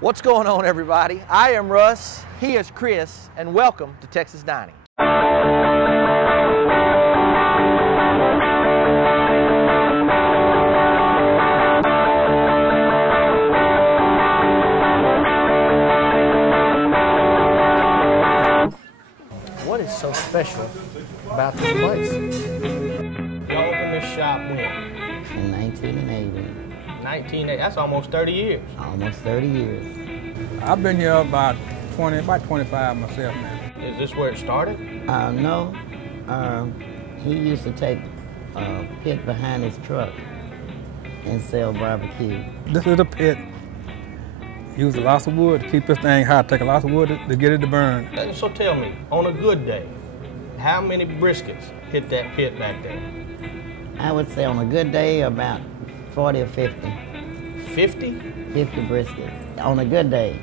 What's going on, everybody? I am Russ, he is Chris, and welcome to Texas Dining. What is so special about this place? You opened this shop when? In 1980. 1980, that's almost 30 years. Almost 30 years. I've been here about 25 myself now. Is this where it started? No. He used to take a pit behind his truck and sell barbecue. This is a pit. Use a lot of wood to keep this thing hot. Take a lot of wood to get it to burn. So tell me, on a good day, how many briskets hit that pit back there? I would say on a good day about 40 or 50. 50? 50 briskets. On a good day.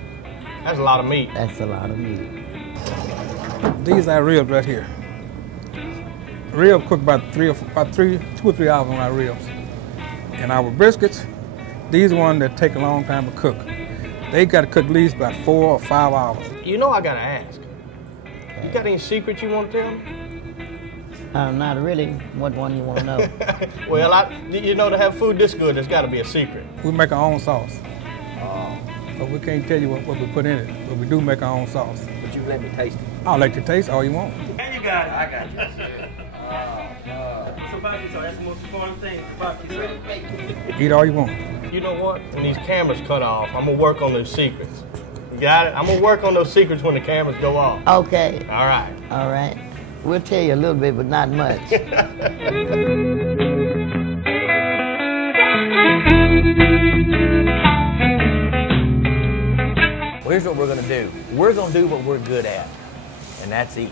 That's a lot of meat. That's a lot of meat. These are ribs right here. Ribs cook about 2 or 3 hours on our ribs. And our briskets, these ones that take a long time to cook. They got to cook at least about 4 or 5 hours. You know I got to ask. You got any secrets you want to tell me? Not really. What one you want to know? Well, you know, to have food this good, there's got to be a secret. We make our own sauce. But we can't tell you what we put in it, but we do make our own sauce. Would you let me taste it? I'll let you taste all you want. And you got it. I got you. So that's the most important thing. Eat all you want. You know what? When these cameras cut off, I'm going to work on those secrets. You got it? I'm going to work on those secrets when the cameras go off. Okay. All right. All right. We'll tell you a little bit, but not much. Well, here's what we're going to do. We're going to do what we're good at, and that's eat.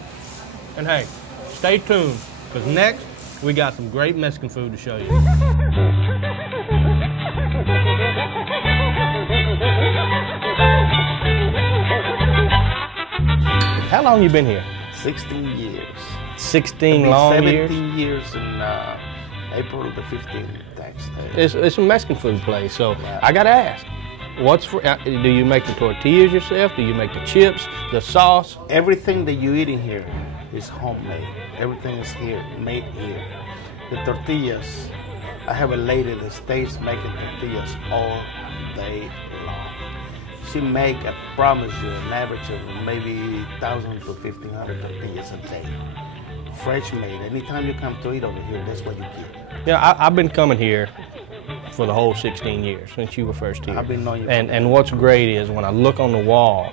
And hey, stay tuned, because next, we got some great Mexican food to show you. How long you been here? 16 years. 16 long years? 17 years in April the 15th, tax day. It's a Mexican food place, so I gotta ask. Do you make the tortillas yourself? Do you make the chips, the sauce? Everything that you eat in here is homemade. Everything is here, made here. The tortillas, I have a lady that stays making tortillas all day long. She make, I promise you, an average of maybe 1,000 to 1,500 tortillas a day. Fresh made. Anytime you come to eat over here, that's what you get. Yeah, I've been coming here for the whole 16 years, since you were first here. I've been knowing you. And what's great is when I look on the wall,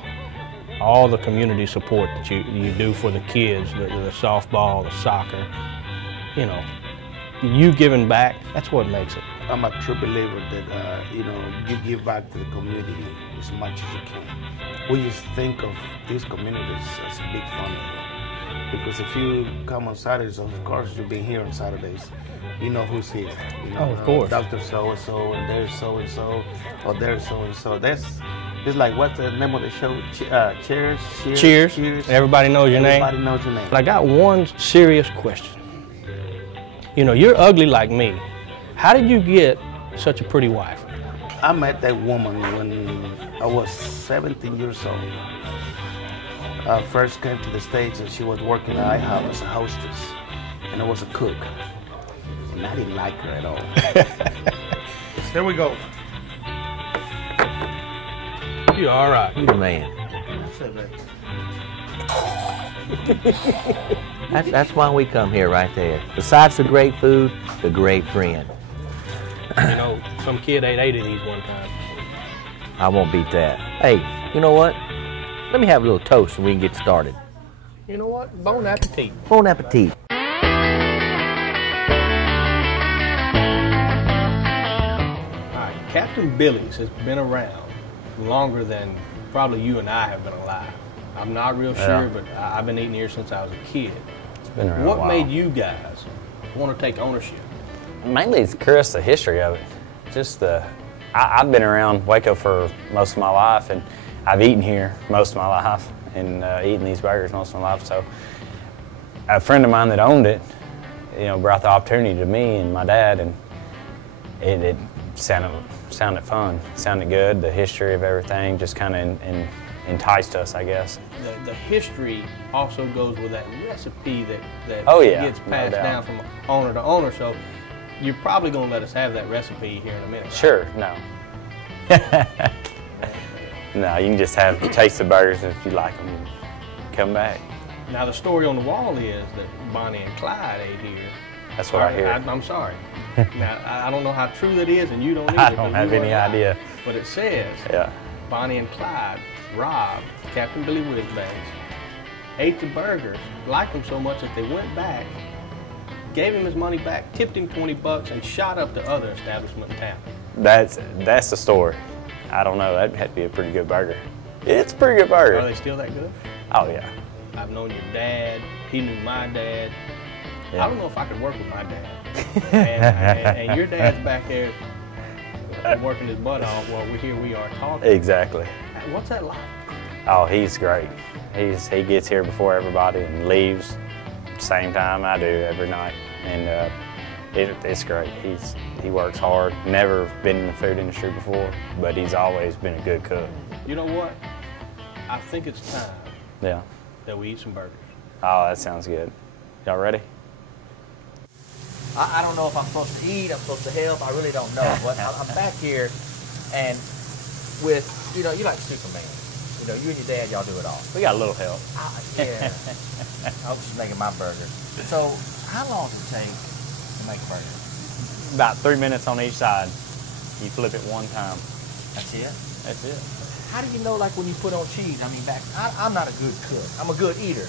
all the community support that you do for the kids, the softball, the soccer, you know, you giving back, that's what makes it. I'm a true believer that, you give back to the community as much as you can. We just think of these communities as big fun. Because if you come on Saturdays, of course, you've been here on Saturdays, you know who's here. You know, of course. Dr. So-and-so, and there's so-and-so, or there's so-and-so. It's like, what's the name of the show? Cheers. Everybody knows your name. Everybody knows your name. But I got one serious question. You know, you're ugly like me. How did you get such a pretty wife? I met that woman when I was 17 years old. I first came to the States and she was working at IHOP as a hostess. And I was a cook. And I didn't like her at all. Here we go. You're all right. You're the man. That's why we come here right there. Besides the great food, the great friend. You know, some kid ate 8 of these one time. I won't beat that. Hey, you know what? Let me have a little toast and we can get started. You know what? Bon appetit. Bon appetit. All right, Captain Billy's has been around longer than probably you and I have been alive. I'm not real sure, but I've been eating here since I was a kid. It's been around a What while. made you guys want to take ownership? Mainly it's curious the history of it. Just I've been around Waco for most of my life, and I've eaten here most of my life, and eaten these burgers most of my life. So a friend of mine that owned it, you know, brought the opportunity to me and my dad, and it sounded sounded fun, sounded good. The history of everything just kind of enticed us, I guess. The history also goes with that recipe that Oh, yeah, gets no passed doubt. down from owner to owner. So you're probably going to let us have that recipe here in a minute. right? Sure, no. No, you can just taste the burgers if you like them and come back. Now the story on the wall is that Bonnie and Clyde ate here. That's what I hear. I'm sorry. Now I don't know how true that is, and you don't either. I don't but have you any are alive. idea. But it says Yeah. Bonnie and Clyde robbed Captain Billy Whizbags, ate the burgers, liked them so much that they went back, gave him his money back, tipped him $20, and shot up the other establishment in town. That's the story. I don't know. That'd have to be a pretty good burger. It's a pretty good burger. Are they still that good? Oh yeah. I've known your dad. He knew my dad. Yeah. I don't know if I could work with my dad. and your dad's back there working his butt off while we are talking. Exactly. What's that like? Oh, he's great. He gets here before everybody and leaves same time I do every night, and it's great. He works hard. Never been in the food industry before, but he's always been a good cook. You know what? I think it's time Yeah. that we eat some burgers. Oh, that sounds good. Y'all ready? I don't know if I'm supposed to eat, I'm supposed to help, I really don't know. But I'm back here, and with, you know, you like Superman. You know, you and your dad, y'all do it all. We got a little help. Yeah. I was just making my burger. So, how long does it take to make a burger? About 3 minutes on each side. You flip it one time. That's it? That's it. How do you know, like, when you put on cheese? I mean, I'm not a good cook. I'm a good eater.